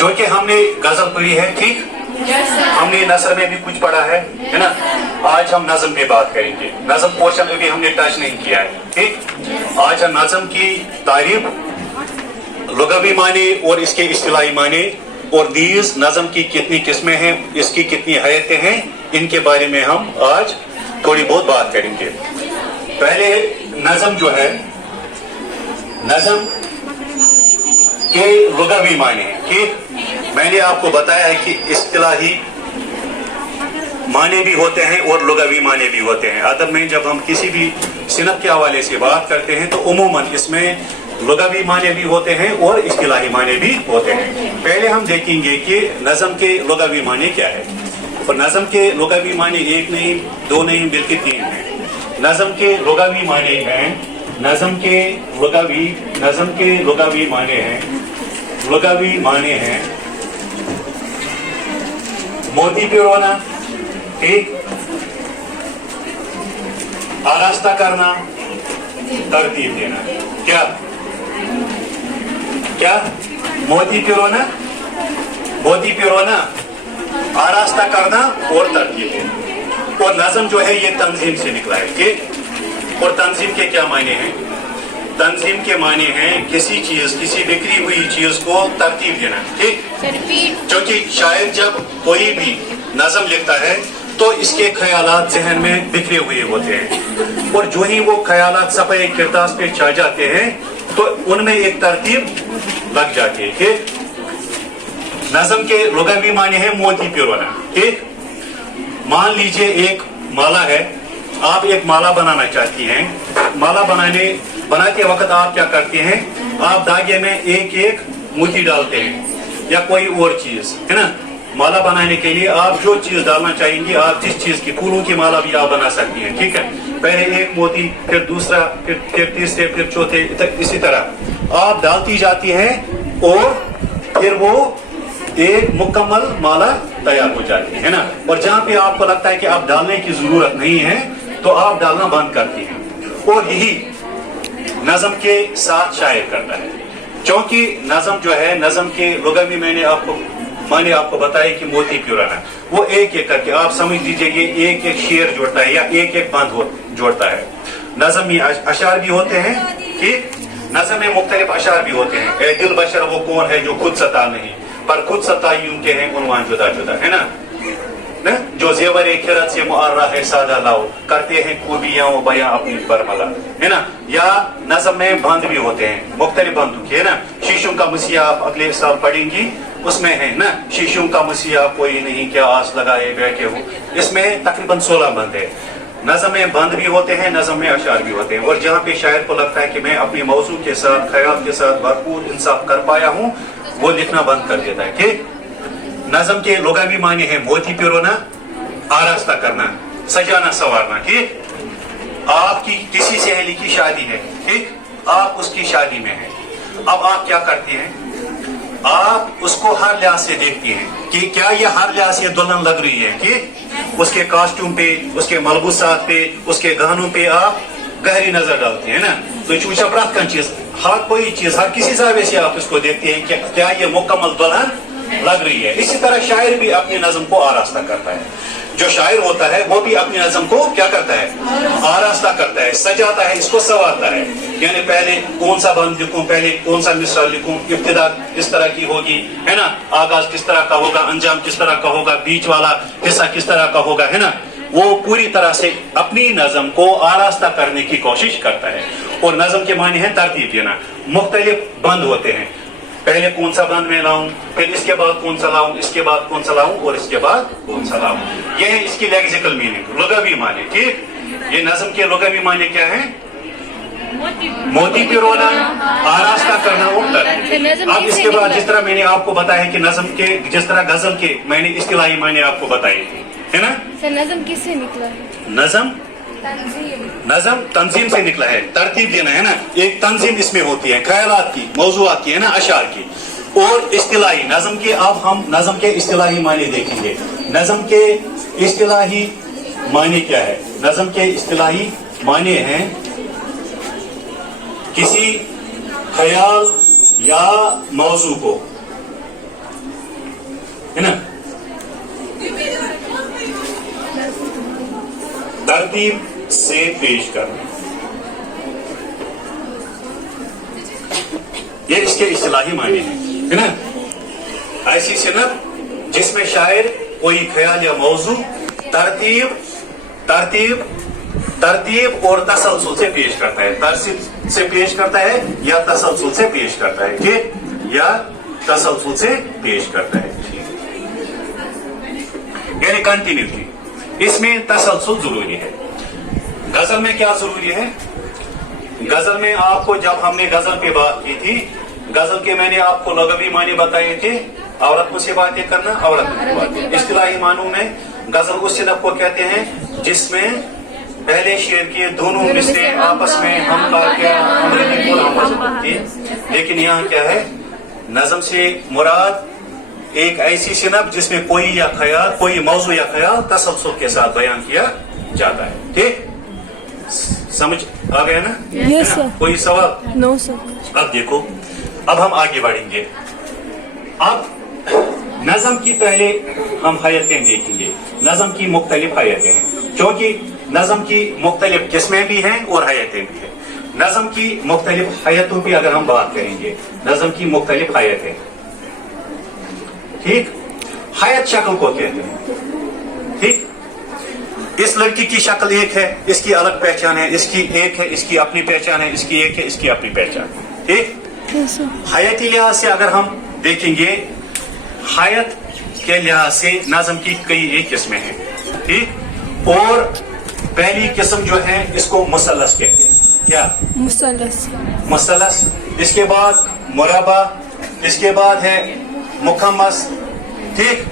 जो कि हमने गजल पढ़ी है, ठीक, हमने नसर में भी कुछ पढ़ा है ना। आज हम नज़म पे बात करेंगे। नज़म पोर्शन अभी हमने टच नहीं किया है, ठीक। आज हम नज़म की तारीफ, लुग़वी माने और इसके इस्तिलाही माने, और दीज नज़म की कितनी किस्में हैं, इसकी कितनी हैयतें हैं, इनके बारे में हम आज थोड़ी बहुत बात करेंगे। पहले नज़म जो है, नज़म के लुग़वी माने, ठीक। मैंने आपको बताया है कि इस्तिलाही माने भी होते हैं और लुग़वी माने भी होते हैं। अदब में जब हम किसी भी सिनफ के हवाले से बात करते हैं तो उमूमन इसमें लुग़वी माने भी होते हैं और इस्तिलाही माने भी होते हैं। पहले हम देखेंगे कि नज़म के लुग़वी माने क्या है। और नज़म के लुग़वी माने एक नहीं, दो नहीं, बल्कि तीन हैं। नज़म के लुग़वी माने हैं, नज़म के लुग़वी माने हैं, लुग़वी माने हैं मोती पिरोना, ठीक, आरास्ता करना, तरतीब देना। क्या क्या मोती पिरोना, आरास्ता करना और तरतीब देना। और नज़म जो है ये तंजीम से निकला है, ठीक। और तंजीम के क्या मायने हैं? तंजीम के माने हैं किसी बिखरी हुई चीज को तरतीब देना, ठीक। क्योंकि शायर जब कोई भी नज़म लिखता है तो इसके ख्यालात जहन में बिखरे हुए होते हैं, और जो ही वो ख्यालात सफ़े किरतास पे छा जाते हैं तो उनमें एक तरतीब लग जाती है, ठीक। नज़म के लुग़वी माने हैं मोती पिरोना, ठीक। मान लीजिए एक माला है, आप एक माला बनाना चाहती हैं। माला बनाते वक्त आप क्या करते हैं? आप धागे में एक एक मोती डालते हैं या कोई और चीज, है ना। माला बनाने के लिए आप जो चीज डालना चाहेंगी, आप जिस चीज की, फूलों की माला भी आप बना सकती हैं, ठीक है। पहले एक मोती, फिर दूसरा, फिर तीसरे, फिर चौथे, इसी तरह आप डालती जाती हैं और फिर वो एक मुकम्मल माला तैयार हो जाती है ना। और जहाँ पे आपको लगता है कि आप डालने की जरूरत नहीं है तो आप डालना बंद करती हैं। और यही नज़म के साथ शायर करता है, क्योंकि नज़म जो है, नज़म के लुग़वी मैंने आपको बताया कि मोती पिरोना, वो एक एक करके आप समझ लीजिए ये एक एक शेर जोड़ता है या एक एक बंद जोड़ता है। नज़म में अशार भी होते हैं, ठीक। नज़म में मुख्तलिफ अशार भी होते हैं। ए दिल बशर वो कौन है जो खुद सता नहीं, पर खुद सताई उनके हैं उन्वान जुदा जुदा, है ना। जो जेवर खिरत से मुआर्रा है सादा लाओ, करते हैं खूबियां बयां अपनी बरमला, है ना। या नज़म में बंद भी होते हैं, मुख्तलिफ बंद है ना। शीशों का मसीहा आप अगले साल पढ़ेंगी, उसमें है ना, शीशों का मसीहा कोई नहीं क्या आस लगाए बैठे हो। इसमें तकरीबन 16 बंद है। नज़म में बंद भी होते हैं, नज़म में अशार भी होते हैं। और जहाँ पे शायर को लगता है कि मैं अपनी मौजू के साथ, ख्याल के साथ भरपूर इंसाफ कर पाया हूँ, वो लिखना बंद कर देता है, ठीक। नज़म के लुग़वी माने हैं मोती पिरोना, आरास्ता करना, सजाना संवारना, ठीक। आपकी किसी सहेली की शादी है, ठीक, आप उसकी शादी में हैं। अब आप क्या करती हैं? आप उसको हर लिहाज से देखती हैं कि क्या ये हर लिहाज से दुल्हन लग रही है, कि उसके कॉस्ट्यूम पे, उसके मलबूसात पे, उसके गहनों पे आप गहरी नजर डालती है ना। तो चूचा प्राप्त का चीज, हर कोई चीज, हर किसी सावे से आप इसको देखते हैं कि क्या ये मुकम्मल दुल्हन लग रही है। इसी तरह शायर भी अपनी नज़म को आरास्ता करता है। जो शायर होता है वो भी अपनी नज़म को क्या करता है? आरास्ता करता है, सजाता है, इसको संवारता है। यानी पहले कौन सा बंद लिखूं, पहले कौन सा मिसरा लिखूं, इब्तिदा किस तरह की होगी, है ना, आगाज किस तरह का होगा, अंजाम किस तरह का होगा, बीच वाला हिस्सा किस तरह का होगा, है ना। वो पूरी तरह से अपनी नज़म को आरास्ता करने की कोशिश करता है। और नज़म के माने हैं तरतीब देना। मुख्तलिफ बंद होते हैं, पहले कौन सा बंद में लाऊं, फिर इसके बाद कौन सा लाऊं, इसके बाद कौन सा लाऊं और इसके बाद कौन सा लाऊं। ये है इसकी लेक्सिकल मीनिंग, लुग़वी माने, ठीक। ये नज़म के लुग़वी माने क्या है? मोती पिरोना, आरास्ता करना और तरतीब। अब इसके बाद जिस तरह मैंने आपको बताया कि नज़म के, जिस तरह गजल के मैंने इस्तिलाही माने आपको बताए, है ना। नज़म किससे निकला है? नज़म तंजीम से निकला है, तरतीब देना, है ना। एक तंजीम इसमें होती है, ख्यालात की, मौज़ूआत की, है ना, अशार की। और इस्तिलाही नज़म के, अब हम नज़म के इस्तिलाही माने देखेंगे। नज़म के इस्तिलाही माने क्या है? नज़म के इस्तिलाही माने हैं किसी ख्याल या मौजू को है ना। तरतीब से पेश करना, ये इसके इस्तिलाही मायने हैं, है ना। ऐसी सिनत जिसमें शायर कोई ख्याल या मौजू तरतीब और तसलसल से पेश करता है, तरतीब से पेश करता है या तसलसल से पेश करता है, ठीक, या तसलसल से पेश करता है, यानी कंटिन्यूटी। इसमें तसलसल जरूरी है। गजल में क्या जरूरी है? गजल में आपको, जब हमने गजल पे बात की थी, गजल के मैंने आपको लग़वी माने बताए थे, औरत से बातें करना, औरत में बातें। इस्तिलाही मानों में गजल उस सिनफ को कहते हैं जिसमें पहले शेर के दोनों मिसरे आपस में हम का क्या लेकिन यहाँ क्या है, नज़म से मुराद एक ऐसी सिनफ जिसमें कोई या ख्याल, कोई मौजू या ख्याल तसलसल के साथ बयान किया जाता है, ठीक, समझ आ गया ना? Yes, sir. कोई सवाल? No, sir. अब देखो, अब हम आगे बढ़ेंगे। अब नज़म की पहले हम हयतें देखेंगे। नज़म की मुख्तलिफ हयतें हैं, क्योंकि नज़म की मुख्तलिफ किस्में भी हैं और हयतें भी हैं। नज़म की मुख्तलिफ हयतों की अगर हम बात करेंगे, नज़म की मुख्तलिफ हयतें, ठीक, हयत शक्ल को कहते हैं, ठीक। इस लड़की की शक्ल एक है, इसकी अलग पहचान है, इसकी एक है, इसकी अपनी पहचान है, इसकी एक है, इसकी अपनी पहचान, ठीक। Yes, sir. हयती लिहाज से अगर हम देखेंगे, हयत के लिहाज से नज़म की कई एक किस्में हैं, ठीक। और पहली किस्म जो है इसको मुसल्लस कहते हैं, क्या? मुसल्लस। मुसल्लस। इसके बाद मुरबा, इसके बाद है मुकम्मस, ठीक,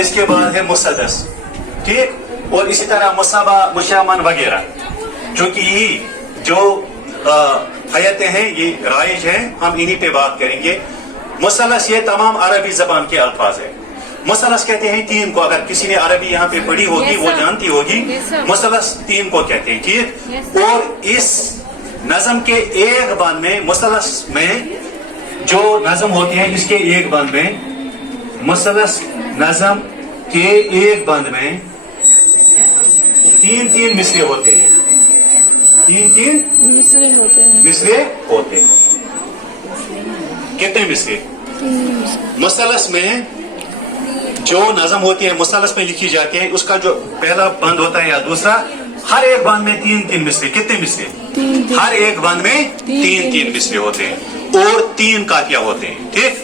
इसके बाद है मुसद्दस, ठीक, और इसी तरह मुसाबा, मुशामन वगैरह। क्योंकि ये जो हयतें हैं ये राइज हैं, हम इन्हीं पे बात करेंगे। मुसल्लस ये तमाम अरबी जबान के अल्फाज है। मुसल्लस कहते हैं तीन को, अगर किसी ने अरबी यहाँ पे पढ़ी होगी वो जानती होगी, मुसल्लस तीन को कहते हैं, ठीक। और इस नज़म के एक बंद में, मुसल्लस में जो नज़म होती है, इसके एक बंद में, मुसल्लस नज़म के एक बंद में तीन तीन मिसरे होते हैं, तीन तीन मिसरे होते हैं। मिसरे होते हैं। कितने मिसरे? मुसल्लस में जो नज़म होती है, मुसल्लस में लिखी जाती है, उसका जो पहला बंद होता है या दूसरा, हर एक बंद में तीन तीन मिसरे। कितने मिसरे? हर एक बंद में तीन तीन मिसरे होते हैं और तीन काफिया होते हैं, ठीक।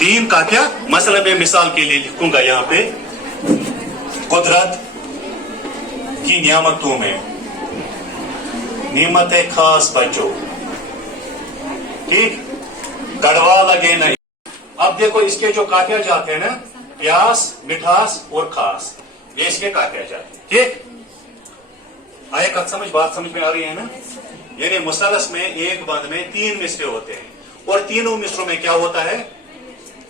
तीन काफिया, मसलन मैं मिसाल के लिए लिखूंगा यहाँ पे, कुदरत की नियामतों में नियमत खास बचो, ठीक, कड़वा लगे नहीं। अब देखो इसके जो काफिया जाते हैं ना, प्यास, मिठास और खास, ये इसके काफिया जाते हैं, ठीक। आए का बात समझ में आ रही है ना? यानी मुसल्लस में एक बंद में तीन मिसरे होते हैं और तीनों मिसरों में क्या होता है?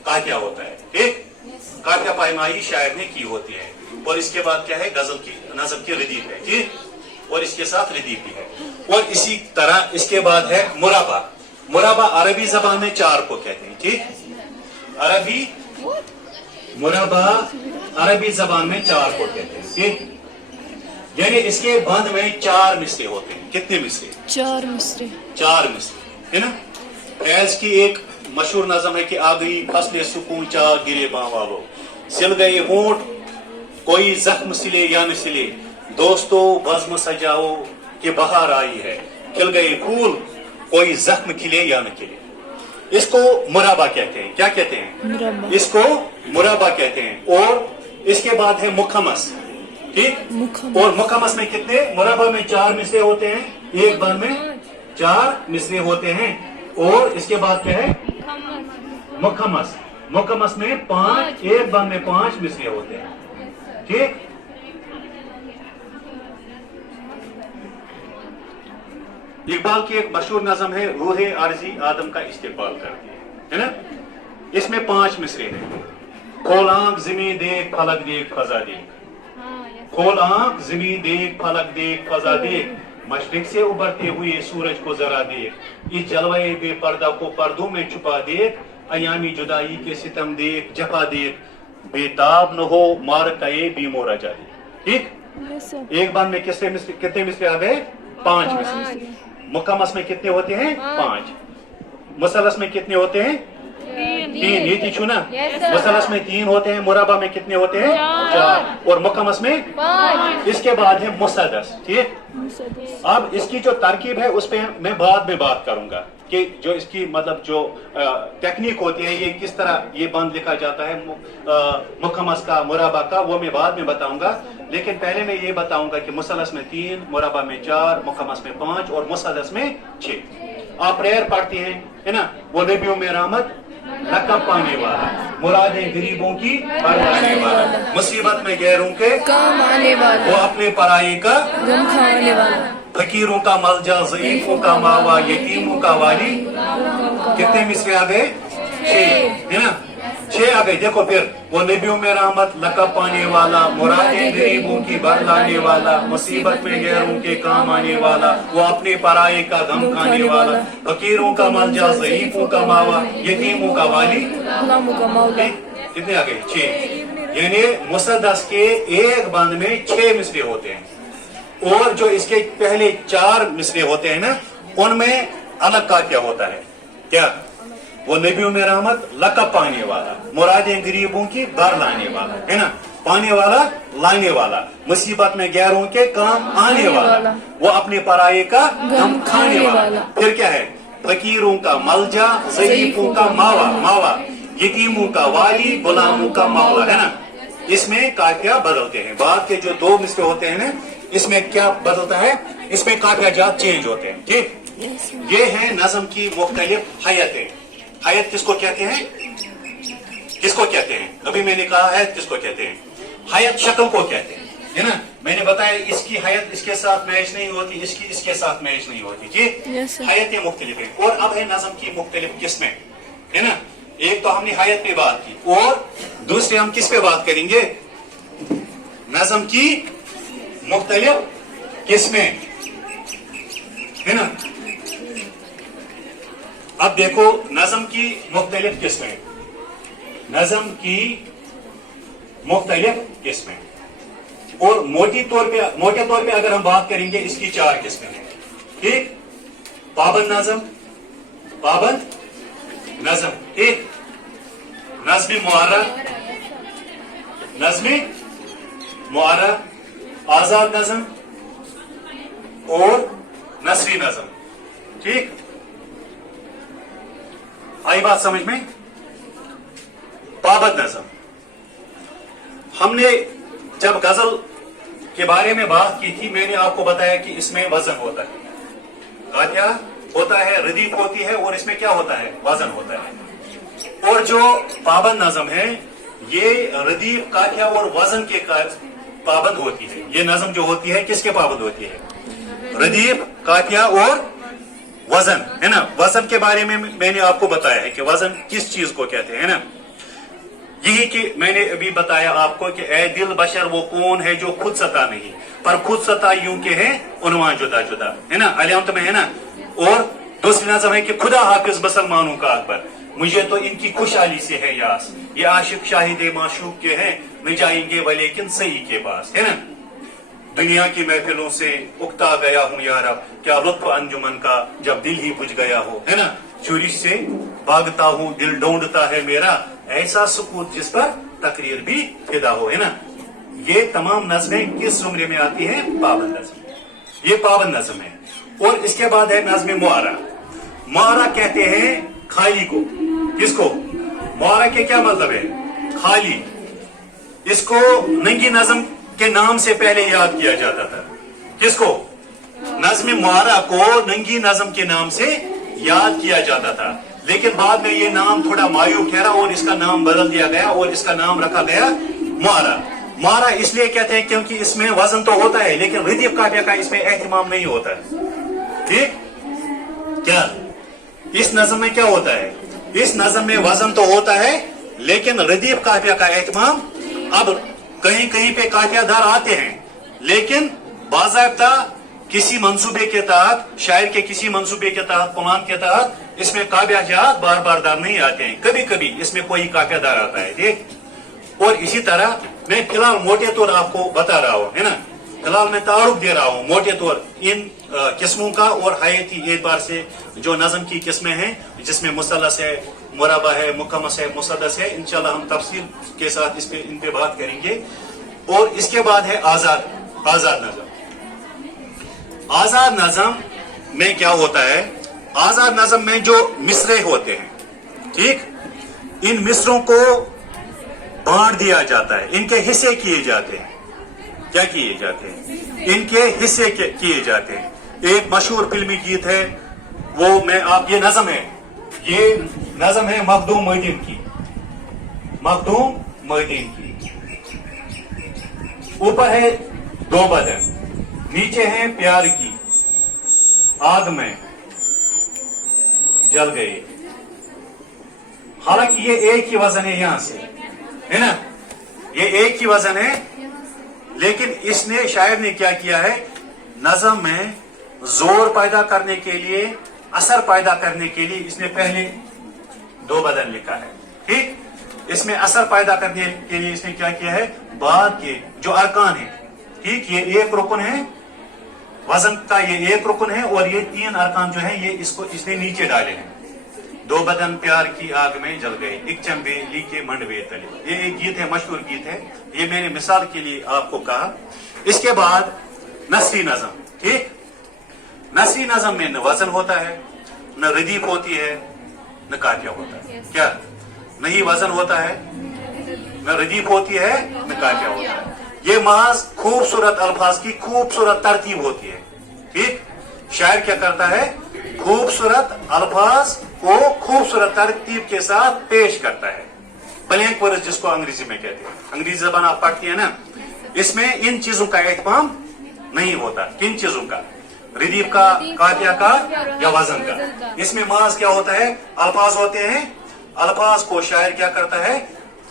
काफिया होता है, ठीक। काफिया पायमाई शायर ने की होती है और इसके बाद क्या है? गजल की, नज़म की रदीफ है, ठीक, और इसके साथ रदीफ भी है। और इसी तरह इसके बाद है मुराबा। मुराबा अरबी जबान में चार को कहते हैं, ठीक। अरबी मुराबा अरबी जबान में चार को कहते हैं, ठीक। यानी इसके बंद में चार मिसरे होते हैं। कितने मिसरे? चार मिसरे। चार मिसरे, है ना। फैज की एक मशहूर नज़म है कि आ गई फसले सुकून चा गिरे बाँ वालों, सिल गए होंठ कोई जख्म सिले या न सिले, दोस्तों बज़्म सजाओ कि बहार आई है, खिल गए फूल कोई जख्म खिले या न खिले। इसको मुराबा कहते हैं। क्या कहते हैं? मुराबा। इसको मुराबा कहते हैं। और इसके बाद है मुखमस, ठीक। और मुखमस में कितने? मुराबा में चार मिसरे होते हैं, एक बंद में चार मिसरे होते हैं। और इसके बाद क्या है? मुखमस। मुखमस में पांच, एक बंद में पांच मिसरे होते हैं, ठीक। इकबाल की एक मशहूर नज़म है, रूहे आरजी आदम का इस्तेकबाल करती है ना। इसमें पांच मिसरे हैं। खोल आंख ज़मीं देख फलक देख फजा देख, खोल आंख ज़मीं देख फलक देख फजा देख, मशरिक से उभरते हुए सूरज को जरा देख, इस जलवाए बेपर्दा को पर्दों में छुपा देख, अयामी जुदाई के सितम देख जफा देख, बेताब न हो मार कए बीमोरा जाए। ठीक, यस सर। एक बार में कितने मिसरे आ गए? 5 मिसरे। मुकम्मस में कितने होते हैं? 5। मुसलस में कितने होते हैं? 3। ये थी छूना। मुसलस में 3 होते हैं, मुरबा में कितने होते हैं? 4। और मुकम्मस में 5। इसके बाद है मुसद्दस। ठीक, मुसद्दस। अब इसकी जो तरकीब है उस पर मैं बाद में बात करूंगा कि जो इसकी मतलब जो टेक्निक होती है, ये किस तरह ये बंद लिखा जाता है मुकम्मस का, मुरबा का, वो मैं बाद में बताऊंगा। लेकिन पहले मैं ये बताऊंगा कि मुसलस में 3, मुरबा में 4, मुकम्मस में 5 और मुसद्दस में 6। आप प्रेयर पढ़ती हैं, है ना? वो नबियों में रहमत, लक़ब पाने वाला, मुरादें गरीबों की बढ़ाने वाला, मुसीबत में गैरों के काम आने वाला, वो अपने पराये का गम खाने वाला, फकीरों का मलजा, ज़ईफों का मावा, यतीमों का वाली। कितने मिसरे आ गए? 6, है ना? 6 आ गए। देखो फिर, वो नबियों में रहमत, लक़ब पाने वाला, मुरादें गरीबों की बढ़ाने वाला, मुसीबत में गैरों के काम आने वाला, वो अपने पराये का गम खाने वाला, फकीरों का मलजा, ज़ईफों का मावा, यतीमों का वाली। गुलामों का मौला। कितने आ गए? 6। यानी मुसद्दस के एक बंद में 6 मिसरे होते हैं, और जो इसके पहले 4 मिसरे होते हैं ना, उनमें अलग का क्या होता है? क्या? वो नबियों में रहमत, लक़ब पाने वाला, मुरादें गरीबों की बर लाने वाला, है ना? पाने वाला, लाने वाला, मुसीबत में गैरों के काम आने वाला, वो अपने पराये का गम खाने वाला। फिर क्या है? फकीरों का मलजा, ज़ईफों का मावा, मावा, यतीमों का वाली, गुलामों का मौला, है ना? इसमें काफिया बदलते हैं। बाद के जो 2 मिसरे होते हैं ना, इसमें क्या बदलता है? इसमें काफिया जात चेंज होते हैं। ठीक, ये है नज़म की मुख्तलिफ हयतें। हयत किसको कहते हैं? किसको कहते हैं? अभी मैंने कहा हयत किसको कहते हैं? हयत शक्ल को कहते हैं, है ना? मैंने बताया इसकी हयत इसके साथ मैच नहीं होती, इसकी इसके साथ मैच नहीं होती। ठीक, हयतें मुख्तलिफ हैं। और अब है नज़म की मुख्तलिफ किस्में, है ना? एक तो हमने हयत पे बात की, और दूसरे हम किस पे बात करेंगे? नज़म की मुख्तलिफ किस्में, है ना? अब देखो नज़म की मुख्तलिफ किस्में, नज़म की मुख्तलिफ किस्में, और मोटे तौर पे अगर हम बात करेंगे, इसकी 4 किस्में हैं। ठीक, पाबंद नज़म, पाबंद नज़म, ठीक, नज़्म मुअर्रा, नज़्म मुअर्रा, आजाद नज़म और नसरी नज़म। ठीक, आई बात समझ में? पाबंद नज़म, हमने जब गजल के बारे में बात की थी, मैंने आपको बताया कि इसमें वजन होता है, काफिया होता है, रदीफ होती है, और इसमें क्या होता है? वजन होता है। और जो पाबंद नज़म है, ये रदीफ, काफिया और वजन के पाबंद होती है। ये नज़म जो होती है किसके पाबंद होती है? रदीफ, काफिया और वजन, है ना? वजन के बारे में मैंने आपको बताया है कि वजन किस चीज को कहते हैं, है ना? यही कि मैंने अभी बताया आपको कि ए दिल बशर वो कौन है जो खुद सता नहीं, पर खुद सता यूं के है उन्वान जुदा जुदा, है ना? अलियमत में, है ना? और दूसरी नज़म है कि खुदा हाफिज मुसलमानों का अकबर, मुझे तो इनकी खुशहाली से है यास, ये आशिक शाहिद माशूक के हैं, न जाएंगे वलेकिन सही के पास, है ना? दुनिया की महफिलों से उकता गया हूँ यार, अब क्या लुत्फ अंजुमन का जब दिल ही बुझ गया हो, है ना? चोरी से भागता हूँ, दिल ढूंढता है मेरा, ऐसा सुकूत जिस पर तकरीर भी फिदा हो, है ना? ये तमाम नज़में किस जुमरे में आती हैं? पाबंद नज़म। ये पाबंद नज़म है। और इसके बाद है नज़्म मुअर्रा। मुअर्रा कहते हैं खाली को। किसको? मुअर्रा के क्या मतलब है? खाली। इसको नंगी नज़म के नाम से पहले याद किया जाता था। किसको? नज़्म मुअर्रा को नंगी नज़म के नाम से याद किया जाता था, लेकिन बाद में ये नाम थोड़ा मायूब ठहरा और इसका नाम बदल दिया गया और इसका नाम रखा गया मुअर्रा। मुअर्रा इसलिए कहते हैं क्योंकि इसमें वजन तो होता है, लेकिन रदीफ काफिया का इसमें एहतिमाम नहीं होता है। ठीक, क्या इस नज़म में क्या होता है? इस नज़म में वजन तो होता है, लेकिन रदीफ काफिया का एहतिमाम, अब कहीं कहीं पे काफियादार आते हैं, लेकिन बाज़ाब्ता किसी मंसूबे के तहत, शायर के किसी मंसूबे के तहत, प्लान के तहत इसमें काव्याजात बार बार दार नहीं आते हैं, कभी कभी इसमें कोई काव्यादार आता है, ठीक। और इसी तरह मैं फिलहाल मोटे तौर आपको बता रहा हूँ, है ना, फिलहाल मैं तारुफ दे रहा हूँ मोटे तौर इन किस्मों का और हयाती एतबार से जो नज़म की किस्में हैं, जिसमें मुसल्लस है, मुरबा है, मुकम्मस है, मुसद्दस है। इंशाल्लाह हम तफसील के साथ इन पे बात करेंगे। और इसके बाद है आजाद नज़म। आजाद नज़म में क्या होता है, आजाद नज़म में जो मिसरे होते हैं, ठीक, इन मिसरों को बांट दिया जाता है, इनके हिस्से किए जाते हैं। क्या किए जाते हैं? इनके हिस्से किए जाते हैं। एक मशहूर फिल्मी गीत है, वो ये नज़म है, ये नज़म है मखदूम मोइनुद्दीन की, मखदूम मोइनुद्दीन की। ऊपर है दो बदन, नीचे है प्यार की आग में जल गए। हालांकि ये एक ही वजन है, यहां से, है ना, ये एक ही वजन है, लेकिन इसने शायर ने क्या किया है, नज़म में जोर पैदा करने के लिए, असर पैदा करने के लिए इसने पहले दो बदन लिखा है, ठीक। इसमें असर पैदा करने के लिए इसने क्या किया है, बाद के जो अरकान है, ठीक, ये एक रुकन है, वजन का ये एक रुकन है, और ये तीन अरकान जो है ये इसने नीचे डाले हैं। दो बदन प्यार की आग में जल गए, एक चंबे ली के मंडवे तले। ये एक गीत है, मशहूर गीत है, ये मैंने मिसाल के लिए आपको कहा। इसके बाद नसरी नज़म, ठीक। नसरी नज़म में न वजन होता है, न रदीफ होती है, न काफिया होता है। क्या नहीं वजन होता है, न रदीफ होती है, न काफिया होता है। ये महज खूबसूरत अल्फाज की खूबसूरत तरतीब होती है, ठीक। शायर क्या करता है, खूबसूरत अल्फाज को खूबसूरत तरतीब के साथ पेश करता है। ब्लैंक वर्स जिसको अंग्रेजी में कहते हैं, अंग्रेजी जबान आप पढ़ती है ना, इसमें इन चीजों का एहतमाम नहीं होता। किन चीजों का? रदीफ का, काफिया का या वजन का। इसमें महज क्या होता है, अल्फाज होते हैं, अल्फाज को शायर क्या करता है,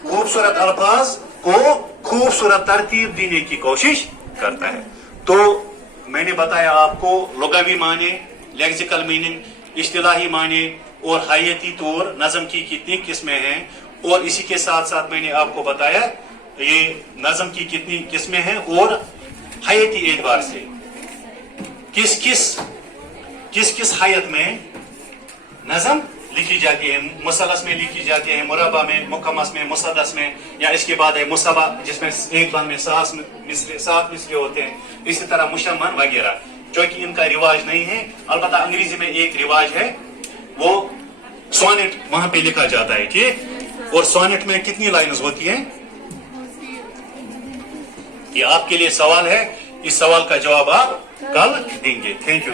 खूबसूरत अल्फाज को खूबसूरत तरतीब देने की कोशिश करता है। तो मैंने बताया आपको लुगावी माने, लेक्सिकल मीनिंग, इस्तिलाही माने और हयाती तौर नज़म की कितनी किस्में हैं, और इसी के साथ साथ मैंने आपको बताया ये नज़म की कितनी किस्में हैं, और हयाती एतबार से किस किस हयत में नज़म लिखी जाती है। मुसल्लस में लिखी जाती है, मुरबा में, मुकम्मस में, मुसद्दस में, या इसके बाद है मुसबा जिसमें एक बार में सात मिसरे होते हैं, इसी तरह मुशम्मन वगैरह, जो कि इनका रिवाज नहीं है। अलबत्ता अंग्रेजी में एक रिवाज है, वो सोनेट वहां पे लिखा जाता है, ठीक। और सोनेट में कितनी लाइन्स होती हैं, ये आपके लिए सवाल है, इस सवाल का जवाब आप कल देंगे। Thank you.